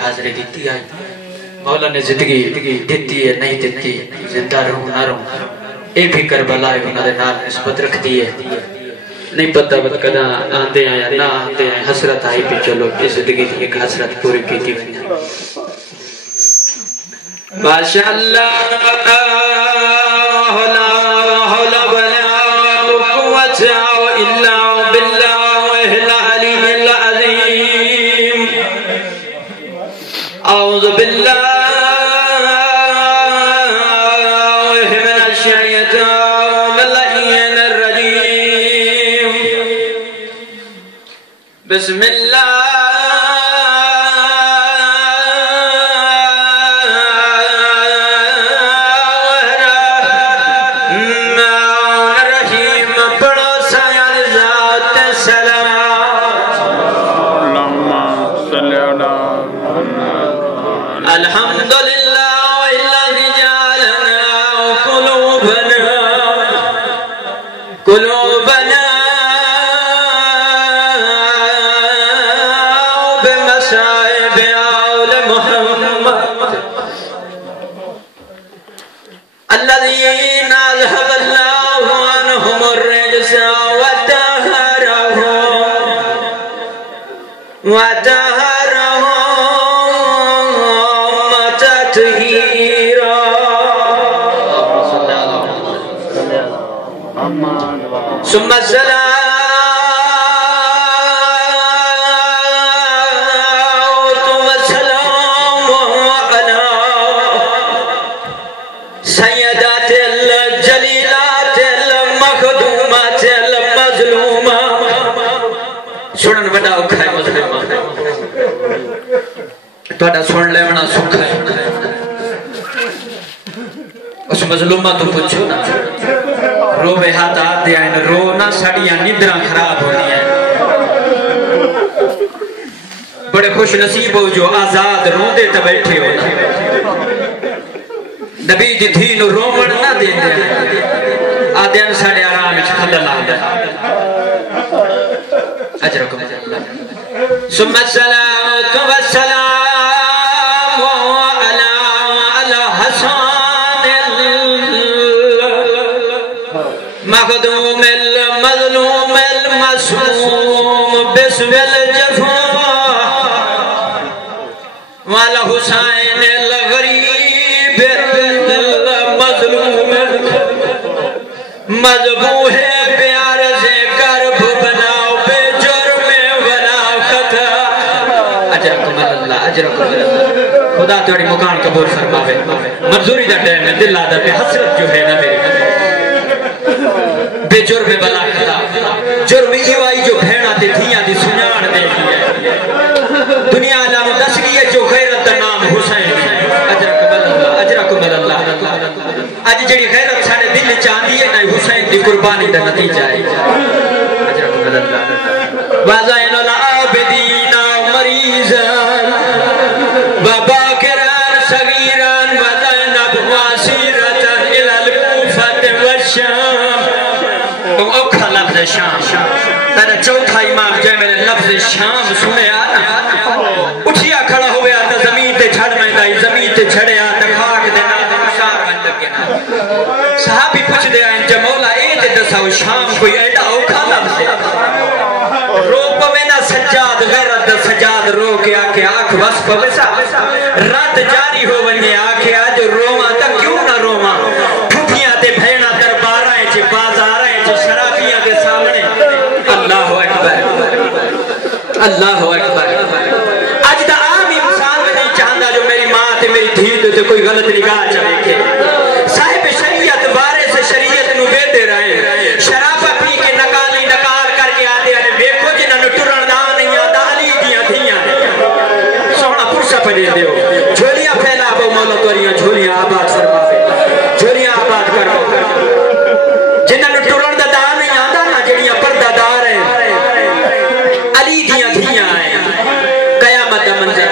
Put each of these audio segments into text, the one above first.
حاضری دیتی آئی مولا نے زندگی دیتی ہے نہیں دیتی زندہ رہوں نہ رہوں اے بھی کربلا انہوں نے نال نسبت رکھ دی ہے نہیں پتہ بات کدا آندے آیا نہ آندے آیا حسرت آئی پہ چلو اس زندگی کی ایک حسرت پوری کی تھی ماشاءاللہ لا حول ولا قوة إلا بالله العلي العظيم أعوذ بالله من الشيطان اللعين الرجيم بسم الله ثم الصلاة والسلام على سيدات الجليلات المخدومات المظلومات سنن بڑا اوکھا ہے مظلومہ توڑا سن لے بنا سکھا ہے اس مظلومہ تو پوچھو نا رو بے ہاتھ آتے ہیں رو نہ سڑیاں ندرہ خراب ہونی ہیں بڑے خوش نصیب ہو جو آزاد رو دے تا بیٹھے ہونا نبی دی دھین رومن نہ دے دے آدھے ہیں ساڑے آرام اچھ خلل آدھے اجرکم ثم الصلاة والسلام على حسان مخدوم المظلوم المسوم بسم الجفا والا حسین الغریب المظلوم مذبوح پیار سے کرب بناؤ بے جرم ولا خطا اجرکم اللہ اجرکم اللہ خدا توڑی مکان قبول فرماوے منظوری دا ٹیم ہے دل آدھا پہ حسرت جو ہے نا میری بے جرم بلا خطا جرم ایوائی جو بھیڑا تے دھیاں دی سنیان دے گی ہے دنیا اللہ مدس کی ہے جو غیرت دا نام حسین اجرکم اللہ آج جڑی غیرت ساڑے دل چاندی ہے نا حسین دی قربانی دا نتیجہ ہے اجرکم اللہ وَزَيْنُ الْعَابِدِينَ مَرِيزًا وَبَاكِرًا صَغِيرًا وَزَيْنَبْ وَاسِرَةً إِلَى الْكُوفَةِ وَالشَّامِ اوکھا لفظ شام تیرا چوتھا امام جو میں نے لفظ شام سنے آنا اٹھیا کھڑا ہوئے آتا زمین تے چھڑ میں دائی زمین تے چھڑے آتا خاک دینا مشار بن لگے نا صحابی پوچھ دے آئیں جا مولا اے دے دساو شام کوئی ایڈا اوکھا لفظ ہے رو پوینا سجاد غیرت دا سجاد رو کے آکے آنکھ وس پویسا رات جاری ہو ونگے آکے آج روما تا کیوں نہ روما ٹھوٹیاں تے بھینا دربارائیں چے بازارائیں چے شرافیاں کے سامنے اللہ اکبر اللہ اکبر آج دا عام انسان میں نہیں چاہتا جو میری ماں تے میری دھیر تے کوئی غلط نگاہ چاہے کے صاحب شریعت بارے سے شریعت نو بیٹے رہے شراب اپنی کے نکالی نکال کر کے آتے ہیں بیکھو جنہاں نو ٹرن دا نہیں آتا علی دیاں دھیاں سونا پرسا پڑے دیو جھولیاں پھیلا بو مولا توریاں جھولیاں آباد فرماوے جھولیاں آباد کرو جنہاں نو ٹرن دا نہیں آتا نا جڑیاں پردہ دار ہیں علی دیاں دھیاں ہیں قیامت دا منظر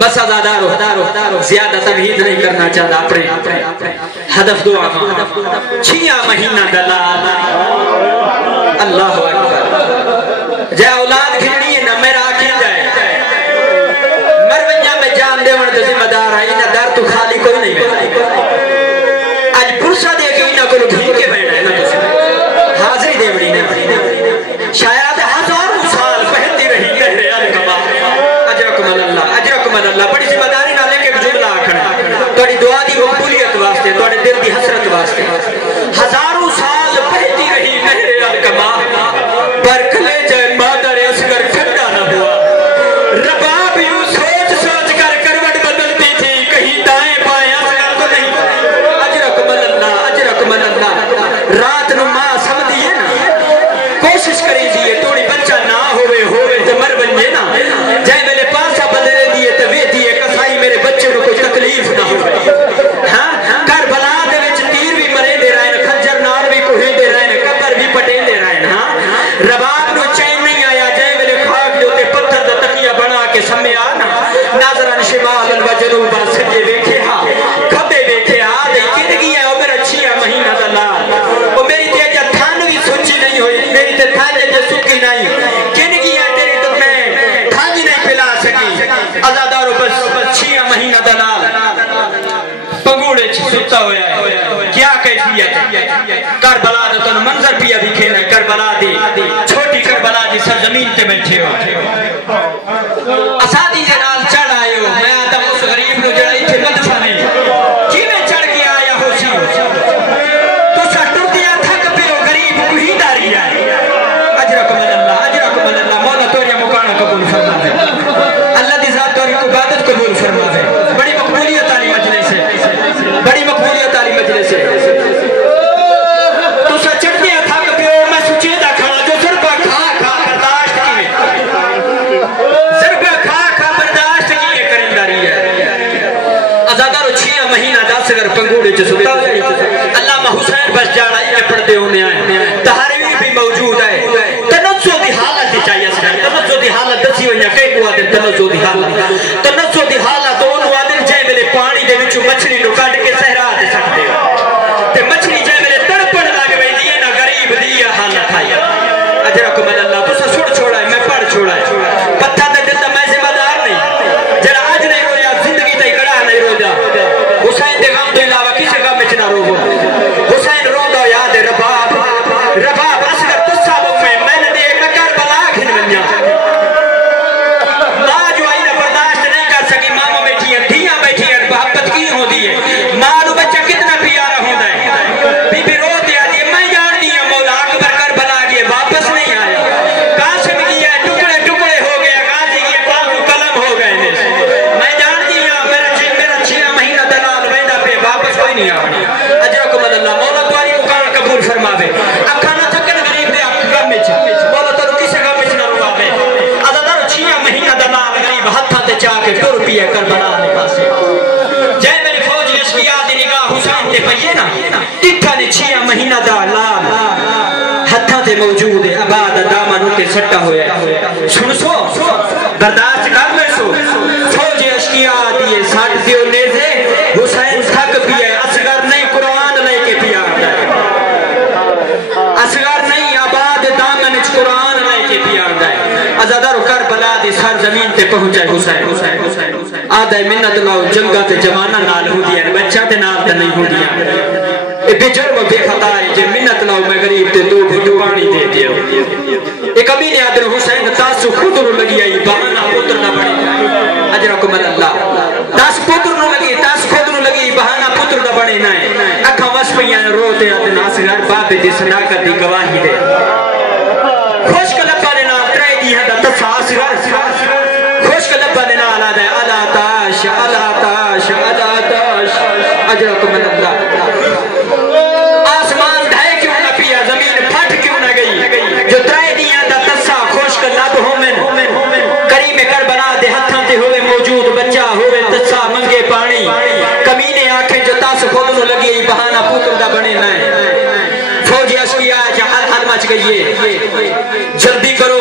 بس ازادارو زیادہ تمہید نہیں کرنا چاہتا اپنے ہدف دعا ماں 6 مہینہ دلال اللہ اکبر جائے اولاد کھلنی ہے نا میرا آکھیں جائے رباب یوں سوچ سوچ کر کروٹ بدلتی تھی کہیں دائیں بائیں اصغر تو نہیں اجرکم اللہ رات نو ماں سمجھیے نا کوشش کریں جیے توڑی بچہ نہ ہوئے تو مر بنجے نا جائے میرے پاسا بدلے دیئے تو وے دیئے کسائی میرے بچے کو کوئی تکلیف نہ ہوئے کربلا دے وچ تیر بھی مرے دے رہے ہیں خنجر نال بھی کوہے دے رہے ہیں قبر بھی پٹے دے رہے ہیں رباب نو چین نہیں آیا جائے میرے خاک جوتے پتھر دا تقیہ بنا کے سمے آنا ناظران شمال و جنوبا سجے ویکھے ہاں کھبے ویکھے ہاں دے کدگی ہے وہ میرا چھیا مہینہ دلال وہ میری تیجہ تھان بھی سوچی نہیں ہوئی میری تے تھان جے سکی نہیں کدگی ہے تیری تو میں تھان جی نہیں پلا سکی ازادارو بس چھیا مہینہ دلال پنگوڑے ستا ہویا ہے کیا کیفیت ہے کربلا دا تن منظر پیا بھی کھینا ہے کربلا دی چھوٹی کربلا دی سرزمین تے بیٹھے ہو اسادی جنال چڑھ آئے ہو میں آدم اس غریب نو جڑائی تھے مدفنے کی میں چڑھ کے آیا ہو سی تو سٹر دیا تھک پہ ہو غریب کوئی داری آئے اجرکم اللہ مولا توریہ مکانہ قبول فرما ہے اللہ دی ذات توری عبادت قبول فرما ہے بڑی مقبولیت آلی مجلس ہے بڑی مقبولیت آلی مجلس ہے تو سا چڑھ دیا تھک پہ ہو میں سچے دا کھڑا جو ضربہ کھا کھا برداشت کی ضربہ کھا کھا برداشت کی کرنداری ہے ازادارو چھیا مہینہ دا سگر پنگوڑے چھ سکتا ہے علامہ حسین بس جاڑا یہ پڑھتے ہونے آئے تحریری بھی موجود ہے تنزو دی حالت چاہیے سکتا تنزو دی حالت دسی ونیا کئی کو آدھر تنزو دی حالت دونوں آدھر جائے میرے پانی دے وچو مچھلی نو کاٹ کے صحرا دے سکتے تے مچھلی جائے میرے تڑپڑ لگ میں دیئے نا غریب دیا حالت آئی اجرکم اللہ تو سا چھوڑ چھوڑا ہے میں پڑھ چھوڑا ہے پتھا دے دلتا میں ذمہ دار نہیں جرا آج نہیں رو یا زندگی تے کڑا نہیں رو جا حسین دے غم تو علاوہ کسی غم میں چنا رو گو حسین رو دو یاد رباب اصغر تسا بک میں نے دے مکر بلا گھن منیا ماں جو آئی نہ برداشت نہیں کر سکی ماں بیٹھی ہے دھیاں بیٹھی ہے محبت کی ہو دی ہے ماں رو بچہ کتنا پیارا ہوتا ہے بی بی رو دیا دی میں جان دی ہے مولا اکبر کر بلا گئے واپس نہیں آیا قاسم کی ہے ٹکڑے ہو گئے غازی کی بازو قلم ہو گئے میں جان دی ہے میرا چھیا مہینہ دلال ویدہ پہ واپس کوئی نہیں آیا اجرکم اللہ مولا تواری مکان قبول فرماوے اکھانا تھکن غریب دے غم میں مولا تو کسے غم میں نہ رواوے ازادارو چھیا مہینہ دلال غریب ہتھاں تے چاہ کے ٹر پیے کربلا دے پاسے جے میرے فوجی اشقیا دی نگاہ حسین تے پئیے نا ٹھا نے چھیا مہینہ دلال ہتھاں تے موجود ہے آباد دامن تے سٹا ہویا ہے سن سو برداشت کر لے سو فوجی اشقیا دی سٹ دیو نیزے حسین تھک پیے اصغر نہیں قرآن لے کے پیا اصغر نہیں آباد دامن قرآن لے کے پیا ازادارو کربلا دی سر زمین تے پہنچائے حسین آدھائی منت لاؤ جنگا تے جوانہ نال ہو دیا بچہ تے نال تے نہیں ہو دیا اے بے جرم بے خطا ہے جے منت لاؤ میں غریب تے دو گھٹو پانی دے دیا ایک امین آدھر حسین تاسو خود رو لگی آئی بہانہ پتر نہ بڑی اجرکم اللہ تاس پتر نو لگی تاس خود نو لگی بہانہ پتر نہ بڑے نائے اکھا وس پہیاں روتے آدھر ناصرار باپ دی صداقت دی گواہی دے خوش کا لبا دینا ترائی دی ہے دا تفاصر خوش کا لبا دینا اللہ دے اللہ تاش اجرکم اللہ آسمان ڈھائے کیوں نہ پیا زمین پھٹ کیوں نہ گئی جو ترائی دی ہے دا تسا خوش کا لب ہومن کریم کربلا دے ہتھاں تے ہوئے موجود بچہ ہوئے تسا منگے پانی کمینے آنکھیں جو تاس خود نو لگی بہانہ پوتر دا بنے نائے فوجی اشقیا جا حل مچ گئیے جلدی کرو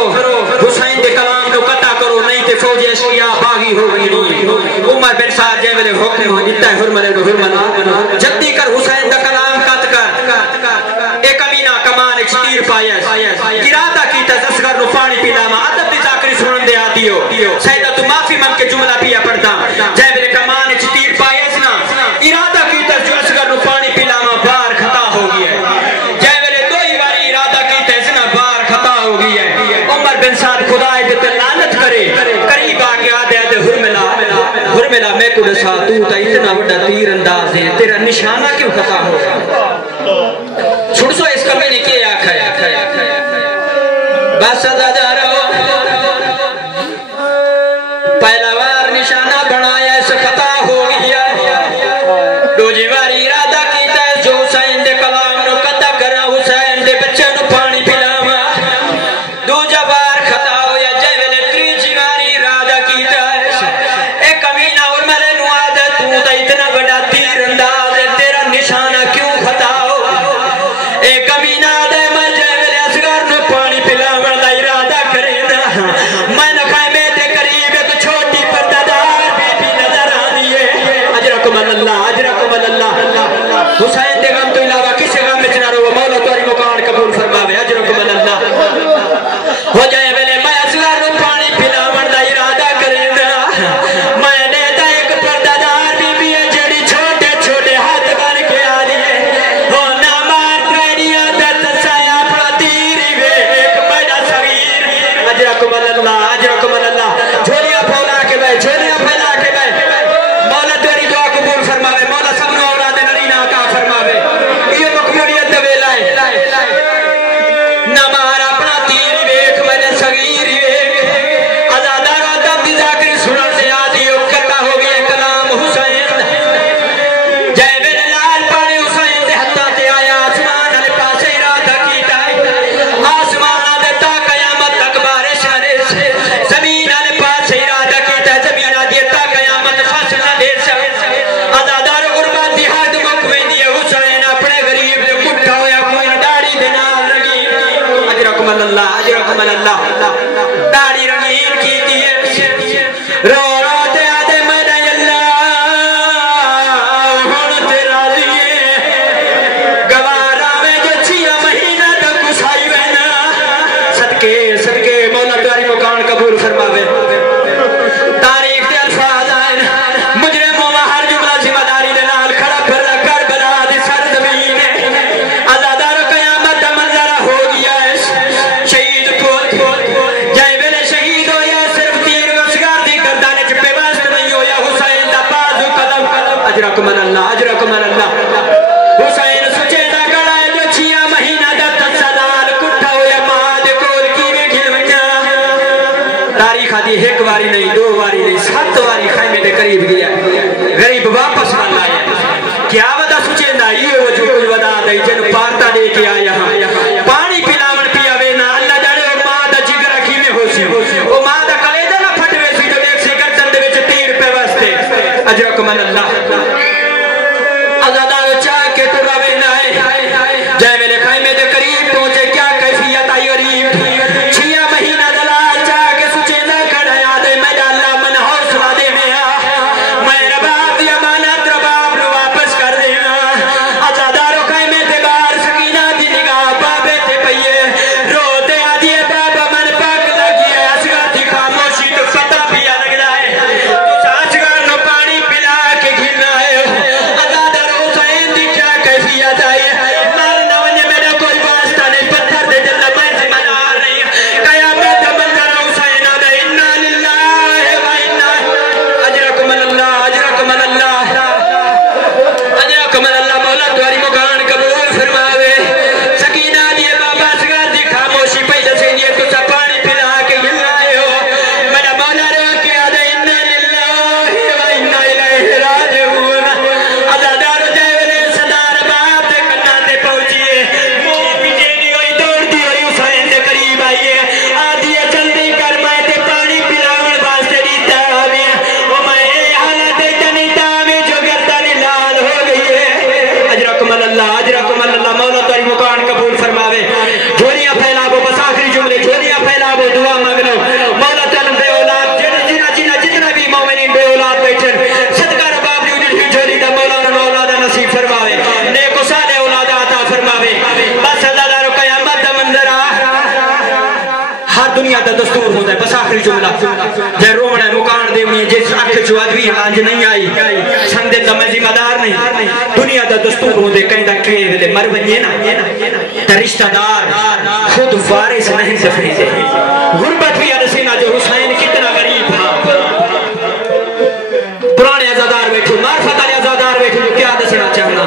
حسین دے کلام کو قطع کرو نہیں تے فوجی اشقیا باغی ہو گئی نہیں عمر بن سعد جے ملے حکم ہو دیتا ہے حرمن جلدی کر حسین دا کلام قط کر ایک امینہ کمان ایک تیر پایس ارادہ کیتا اصغر نو پانی پیلاما ادب دی ذاکری سنن دے آدیو سیدہ تو معافی من کے جملہ پیا پڑتا جے ملے کمان ایک تیر پایس نا ارادہ کیتا جو اصغر نو پانی پیلاما بار خطا ہو گیا بن سعد خدای دے لعنت کرے قریب آ کے آدھے حرملا میں کو نسا تو تا اتنا بڑا تیر انداز ہے تیرا نشانہ کیوں خطا ہو چھوڑ سو اس کبھی نے کیا آکھا بس اللہ جا رہا ہو نشانہ کیوں خطاؤ اے کمینہ دے مجھے میرے اصغر نو پانی پلاون دا ارادہ کرے دا میں نہ خیمے دے قریب ایک چھوٹی پردادار بی بی نظر آنی ہے اجرکم اللہ حسین دے غم تو علاوہ کسی غم میں چنا رہو مولا تواری مکان قبول فرماوے اجرکم اللہ ہو جائے ویلے میں اصغر نو پانی پلاون دا ارادہ کرے دا میں نے دا ایک پردادار بی بی ہے جڑی چھوٹے چھوٹے ہاتھ بن کے آ رہی ہے ہو نامان پریڑیاں در تسایا اپنا تیری وے ایک بڑا صغیر اجرکم اللہ جھولیاں پھولا کے بھائی جھولیاں پھیلا کے بھائی مولا تواری دعا قبول فرماوے مولا سب نو اولاد نرینہ عطا فرماوے یہ مقبولیت دوے لائے نامان اپنا تیری وے ایک بڑا صغیر ازادار آدم دی ذاکر سنن سے آدھی اکرلا ہو گیا کلام حسین جائے میرے لال پانے حسین دے حتہ تے آیا آسمان علی پاسے ارادہ کیتا ہے آسمان آدھے تا قیامت تک بارش آنے سے زمین علی پاسے ارادہ کیتا ہے زمین آدھے تا قیامت فصل نہ دے سے ازادار غربت دی حد مکویں دیئے حسین اپنے غریب دے کٹھا ہویا کوئی داڑی دے نال رنگین اجرکم اللہ داڑی رنگین کی دیئے رو رو تے آدھے میرا اللہ ہون تے راضیے گوارا میں جو 6 مہینہ تک کسائی وینا صدقے مولا تواری مکان قبول فرماوے تاریخ دے الفاظ آئین مجرموں میں ہر جملہ ذمہ داری دے نال کھڑا پھر کربلا دی سرزمین ازادار قیامت دا منظرہ ہو گیا ہے شہید پھول جائے ویلے شہید ہو یا صرف تیر وسگار دی گردانے چپے واسط نہیں ہو یا حسین دا بازو قدم اجرکم اللہ حسین سچے دا گڑا ہے جو 6 مہینہ دا تسلال کٹھا ہو یا ماں دے کول کیویں کھلویاں تاریخ آدھی 1 واری نہیں 2 واری نہیں 7 واری خیمے دے قریب گیا غریب واپس بن آیا کیا ودا سچے دا یہ جو کوئی ودا دے جن پارتا دے کے آیا پانی پلاون پیا وینا اللہ جانے او ماں دا جگر رکھی میں ہو سی او ماں دا کلیجہ نہ پھٹوے سی جو ایک سی گردن دے وچ تیر پہ واسطے اجرکم اللہ ازادار چاہ کے تو روے نہ ہے جائے میرے خیمے دے قریب پہنچے کیا کیفیت آئی غریب 6 مہینہ دلال چاہ کے سچے نہ کھڑا یاد ہے میں اللہ من حوصلہ دے میں میں رباب دی امانت رباب نو واپس کر دینا ازادارو خیمے دے بار سکینہ دی نگاہ بابے تے پئیے رو دے آدھیے بابا من پاک لگی ہے اصغر دی خاموشی تو پتہ بھی لگ جائے تو اصغر نو پانی پلا کے گھلنا ہے ازادار حسین دی کیا کیفیت آئی مارنا ونجے میرا کوئی واسطہ نہیں پتھر دے جلدہ میں ذمہ دار نہیں قیامت منظر حسین آدھے انا للہ و انا اجرکم اللہ مولا تواری مکان قبول فرماوے سکینہ دیئے بابا اصغر دی خاموشی پہ جسے یہ تو سا پانی پلا کے گلائے ہو میرا مولا رو کے آدھے انا للہ و انا الیہ راجعون ازادار جائے ویلے صدار باپ دے کنا دے پہنچیے موہ پیچھے نہیں ہوئی دوڑتی ہوئی حسین دے قریب آئیے آدھیے جلدی کر میں تے پانی پلاون واسطے ریتا آویں وہ میں حالت جنیتا آویں جو گردن لال ہو گئی ہے اجرکم اللہ مولا تواری مکان قبول فرماوے جھولیاں پھیلاو بس آخری جملے جھولیاں پھیلاو دعا مانگنو مولا تعالی بے اولاد جتنا بھی مومنین بے اولاد بیٹھن صدقہ رباب دی اجڑی جھولی دا مولا انہوں اولاد نصیب فرماوے نیک و صالح اولاد عطا فرماوے بس اللہ دارو قیامت دا منظر ہر دنیا دا دستور ہوتا ہے بس آخری جملہ جے رومڑا ہے مکان دے ہوئی جس اکھ جو ادوی آج نہیں آئی سندے دا میں ذمہ دار نہیں دنیا دا دستور ہوتا ہے کہیں دا کہیں ویلے مر بنیے نا تا رشتہ دار خود وارث نہیں دفنی دے غربت بھی عرصینا جو حسین کتنا غریب تھا پرانے عزادار بیٹھو معرفت علی عزادار بیٹھو جو کیا دسنا چاہنا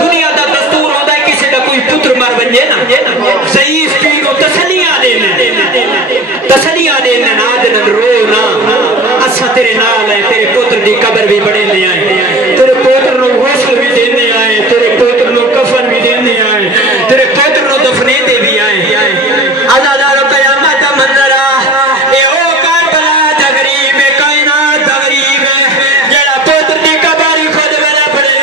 دنیا دا دستور ہوتا ہے کسی دا کوئی پتر مر بنیے نا ضعیف پیر کو تسلیاں دینا نادنا رونا اسا تیرے نال ہے تیرے پتر دی قبر بھی بڑے لے آئے تیرے پتر نو غسل بھی دینے آئے تیرے پتر نو کفن بھی دینے آئے تیرے پتر نو دفنے دے بھی آئے عزادارو قیامت منظر اے او کربلا دا غریب کائنات دا غریب جڑا پتر دی قبر خود والا بڑے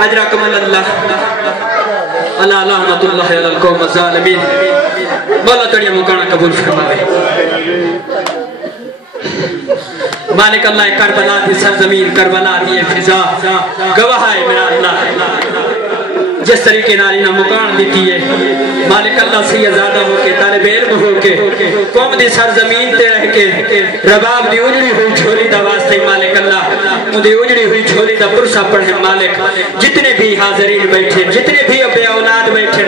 اجرکم اللہ اللہ لعنت اللہ علی القوم الظالمین مولا تڑیا مکانا قبول فرمائے مالک اللہ کربلا دی سرزمین کربلا دی فضا گواہ ہے میرا اللہ جس طریقے نارینا مکان دیتی ہے مالک اللہ سیدزادہ ہو کے طالب علم ہو کے قوم دی سرزمین تے رہ کے رباب دی اجڑی ہوئی چھولی دا واسطے مالک اللہ دی اجڑی ہوئی چھولی دا پرسہ پڑھے مالک جتنے بھی حاضرین بیٹھے جتنے بھی بے اولاد بیٹھے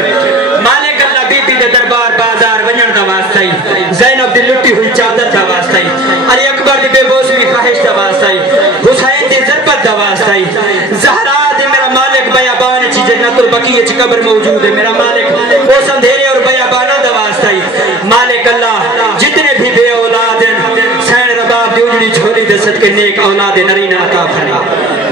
مالک اللہ بی بی دے دربار بازار ونجن دا واسطے زینب دی لٹی ہوئی چادر دا واسطے علی اکبر دی بے بوسوی خواہش دا واسطے حسین دی ضربت دا واسطے زہرا دے میرا مالک بیابان چی جنت البقیہ چی قبر موجود ہے میرا مالک وہ سندھیرے اور بیابانہ دا واسطے مالک اللہ جتنے بھی بے اولاد ہیں سین رباب دی اجڑی چھولی دے صدقے نیک اولاد نرینہ عطا فرما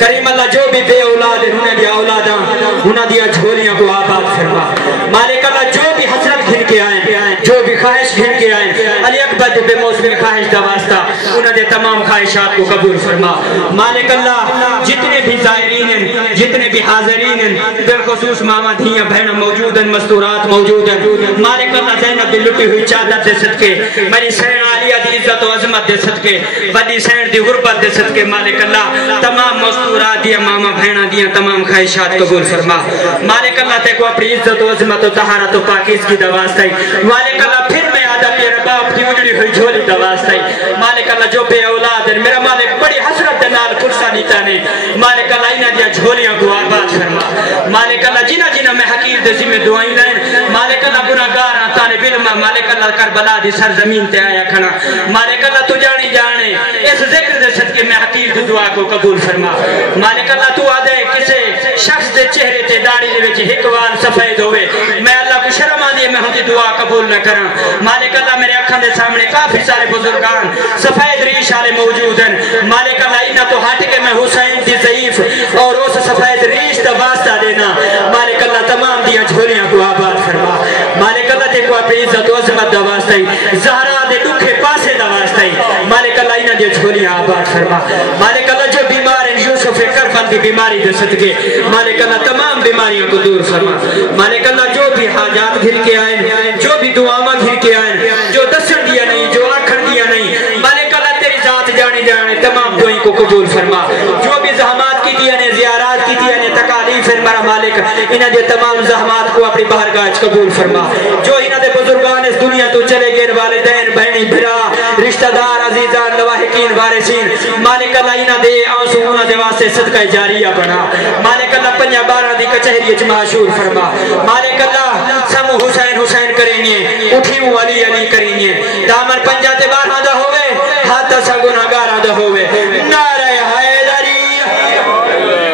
کریم اللہ جو بھی بے اولاد ہیں انہیں دیا اولاداں انہیں دیا جھولیاں کو آباد فرما مالک اللہ جو بھی حسرت گھن کے آئیں جو بھی خواہش گھن کے آئیں علی اکبر بے موسم خواہش دا واسطہ انہیں دے تمام خواہشات کو قبول فرما مالک اللہ جتنے بھی زائرین ہیں جتنے بھی حاضرین ہیں بالخصوص ماما دھیاں بہنوں موجود ہیں مستورات موجود ہیں مالک اللہ زینب دی لٹی ہوئی چادر دے صدقے میری سین عالیہ دی عزت و عظمت دے صدقے بڑی سین دی غربت دے صدقے مالک اللہ تمام مستورات دیا ماما بہنوں دیا تمام خواہشات قبول فرما مالک اللہ تے کو اپنی عزت و عظمت و طہارت و پاکیزگی دا واسطہ مالک اللہ پھر میں آدم یہ رباب کی اجڑی ہوئی جھولی دا واسطہ مالک اللہ جو بے اولاد ہیں میرا مالک بڑی حسرت دے نال پرسہ نیتا نے مالک اللہ انہاں دیا جھولیاں کو آباد فرما مالک اللہ جنہ جنہ میں حقیر دے ذمہ دعائیں لائن مالک اللہ گناہگار طالب علم مالک اللہ کربلا دی سرزمین تے آیا کھنا مالک اللہ تو جانی جانے اس ذکر دے صدقے میں حقیر دی دعا کو قبول فرما مالک اللہ تو آدھے کسے شخص دے چہرے تے داڑھی دے وچ ہکوان سفید ہوئے میں اللہ کو شرم آدھے میں ہم دی دعا قبول نہ کرا مالک اللہ میرے اکھاں دے سامنے کافی سارے بزرگان سفید ریش والے موجود ہیں مالک اللہ انہاں تو ہٹ کے میں حسین دی ضعیف اور اس سفید ریش دا واسطہ دینا مالک اللہ تمام دیا جھولیاں کو آباد فرما مالک اللہ تے کو اپنی عزت و عظمت دا واسطہ زہرا دے دکھے پاسے دا واسطہ مالک اللہ انہاں دیا جھولیاں آباد فرما مالک اللہ جو بیمار ہیں یوسف کرفن دی بیماری دے صدقے مالک اللہ تمام بیماریوں کو دور فرما مالک اللہ جو بھی حاجات گھر کے آئیں جو بھی دعاواں گھر کے آئیں جو دسن دیا نہیں جو آکھن دیا نہیں مالک اللہ تیری ذات جانے جانے تمام دعائیں کو قبول فرما جو بھی زحمات کی دیا نے زیارات کی دیا نے تکالیف ہیں میرا مالک انہاں دے تمام زحمات کو اپنی بارگاہ قبول فرما جو انہاں دے بزرگان اس دنیا تو چلے گئے والدین بہنی بھرا رشتہ دار عزیزان لواحقین وارثین مالک اللہ انہاں دے آنسو انہاں دے واسطے صدقہ جاریہ بنا مالک اللہ پنجا بارہ دی کچہری اچ معشور فرما مالک اللہ سمو حسین حسین کریں گے اٹھیوں علی علی کریں گے دامن پنجا تے بارہ دا ہوئے ہاتھ سا گناہگار دا ہوئے نعرہ حیدری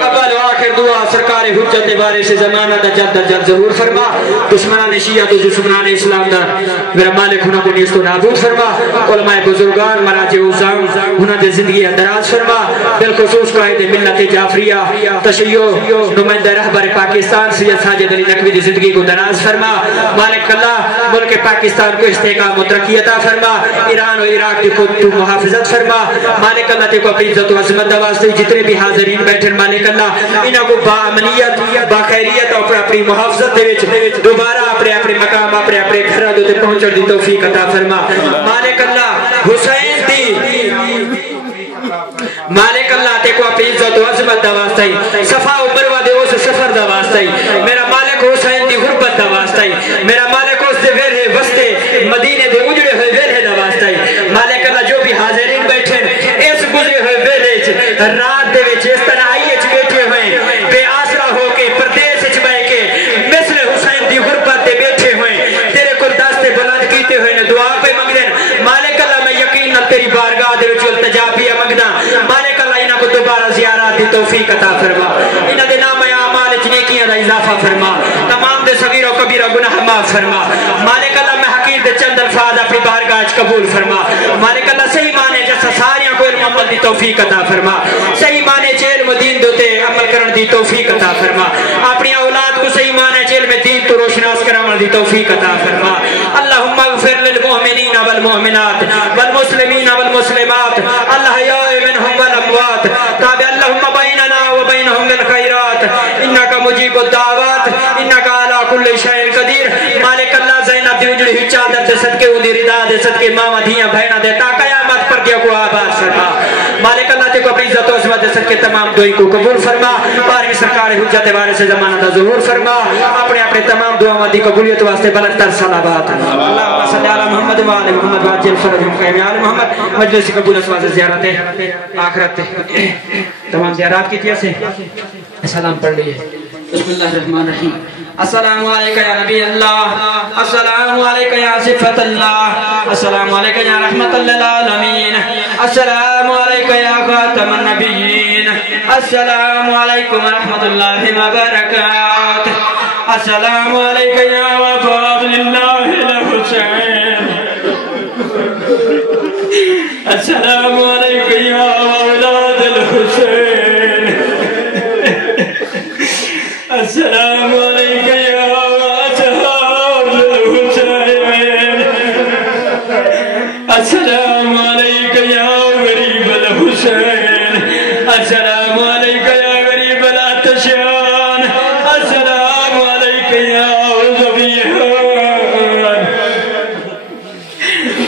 اول آخر دعا سرکار حجت بارے سے زمانہ دا جد در جد ضرور فرما دشمنان شیعہ تو دشمنان اسلام دا میرا مالک انہاں کو نیست و نابود فرما علماء بزرگان مراجع عظام انہاں دے زندگی دراز فرما بالخصوص قائد ملت جعفریہ تشیع نمائندہ رہبر پاکستان سید ساجد علی نقوی دی زندگی کو دراز فرما مالک اللہ ملک پاکستان کو استحکام و ترقی عطا فرما ایران و عراق کی خود تو محافظت فرما مالک اللہ تے کو اپنی عزت و عظمت دا واسطے جتنے بھی حاضرین بیٹھے مالک اللہ انہاں کو با امنیت با خیریت اور اپنی محافظت دے وچ دوبارہ اپنے مقام اپنے گھراں دے پہنچن دی توفیق عطا فرما مالک اللہ حسین دی مالک اللہ تے کو اپنی عزت و عظمت دا واسطے صفا و مروہ دے اس سفر دا واسطے میرا مالک حسین دی غربت دا واسطے میرا مالک اس دے ویرے وستے مدینے دے اجڑے ہوئے ویرے دا واسطے مالک اللہ جو بھی حاضرین بیٹھے اس گزرے ہوئے ویرے رات دے وچ اس طرح آئیے چ بیٹھے ہوئے بے آسرا ہو کے پردیس وچ بیٹھ کے مثل حسین دی غربت دے بیٹھے ہوئے تیرے کو دست بلند کیتے ہوئے نے دعا پہ منگدن مالک اللہ میں یقین تیری بارگاہ دے وچ التجا بھی منگدا مالک اللہ انہاں کو دوبارہ زیارات دی توفیق عطا فرما انہاں دے نام اعمال وچ نیکیاں دا اضافہ فرما تمام دے صغیر و کبیرہ گناہ معاف فرما مالک اللہ میں حقیر دے چند الفاظ اپنی بارگاہ وچ قبول فرما مالک اللہ صحیح معنی جیسا ساریاں کو علم عمل دی توفیق عطا فرما صحیح معنی چ علم دین دوتے عمل کرن دی توفیق عطا فرما اپنی اولاد کو صحیح معنی چ علم دین تو روشناس کرامن دی توفیق عطا فرما اللہم اغفر للمؤمنین والمؤمنات والمسلمین والمسلمات الاحیاء منهم والاموات تابع اللہم بیننا وبینہم بالخیرات مجیب الدعوات انک علی کل شیء قدیر مالک اللہ زینب دی اجڑی ہوئی چادر دے صدقے اندی ردا دے صدقے ماما دھیاں بہنا دے تا قیامت پر کیا کو آباد فرما مالک اللہ تے کو اپنی عزت و عظمت دے صدقے تمام دعائی کو قبول فرما بارہویں سرکار حجت وارث زمانہ دا ظہور فرما اپنے اپنے تمام دعاؤں دی قبولیت واسطے بلند تر صلوات اللہم صلی علی محمد و آل محمد واجل فرجہم قیم آل محمد مجلس قبول اسواز زیارت آخرت تمام زیارات کی تیہ سے سلام پڑھ لیے بسم اللہ الرحمن الرحیم السلام علیکہ یا نبی اللہ السلام علیکہ یا صفت اللہ السلام علیکہ یا رحمت للعالمین السلام علیکہ یا خاتم النبیین السلام علیکم ورحمت اللہ وبرکاتہ السلام علیکہ یا وفاضل اللہ الحسین السلام علیکہ یا اولاد الحسین السلام علیکہ یا اصحاب الحسین السلام علیکہ یا غریب الحسین السلام علیکہ یا غریب الاتشان السلام علیکہ یا ذبیحان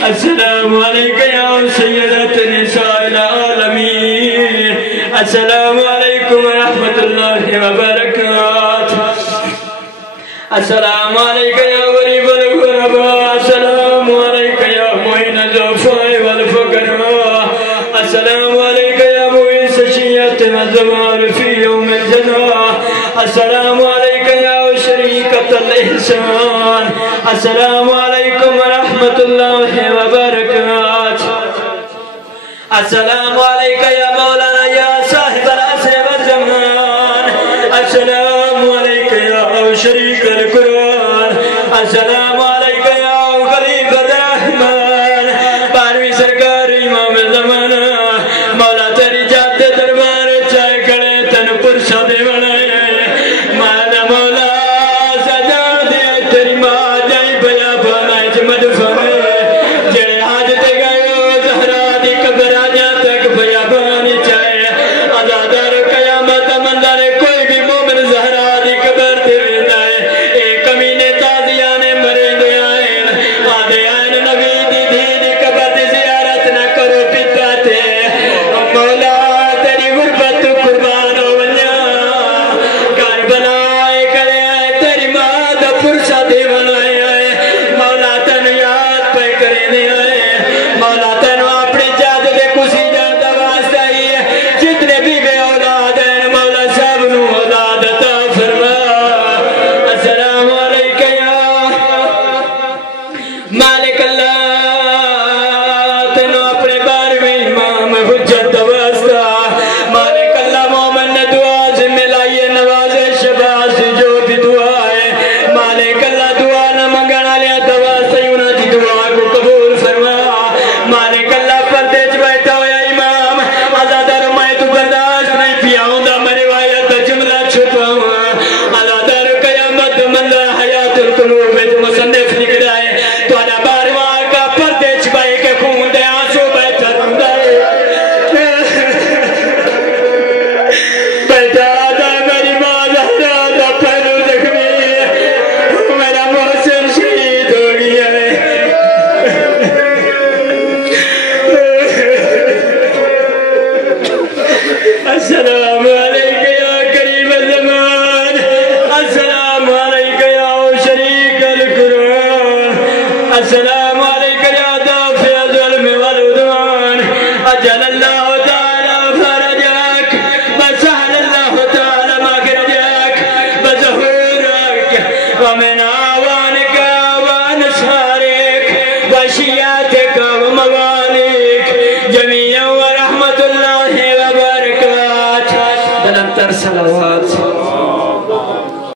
السلام علیکہ یا سیدت نساء العالمین السلام علیکم ورحمت اللہ وبرکاتہ السلام علیکہ یا غریب الغرباء السلام علیکہ یا معین الضعفاء والفقراء السلام علیکہ یا معیس الشیعة والزوار فی یوم الجزاء السلام علیکہ یا شریکۃ الاحسان السلام علیکم ورحمت اللہ وبرکاتہ السلام علیکہ یا مولانا یا صاحب العصر والزمان السلام علیکہ یا شریک القرآن السلام علیکہ یا غریب الرحمن بارہویں سرکار امام زمانہ مولا تیری جاتے دربار چائے کھڑے تن پرشا دے بڑھائے مانا مولا سجا دے تیری ماں جائی بیا بانائی جمد فرے جڑے حاجتے گئے زہرا دی قبر آجا تک بیا بانی چائے آزادار قیامت مندر کوئی بھی مومن زہرا دی قبر دے السلام علیکہ یا دافع الظلم والعدوان اجل اللہ تعالی فرجاک وسهل اللہ تعالی مخرجاک بظہورک ومن آوانک وانصارک وشیاتک وموالک جميعا ورحمت اللہ وبرکاتہ بلندتر صلوات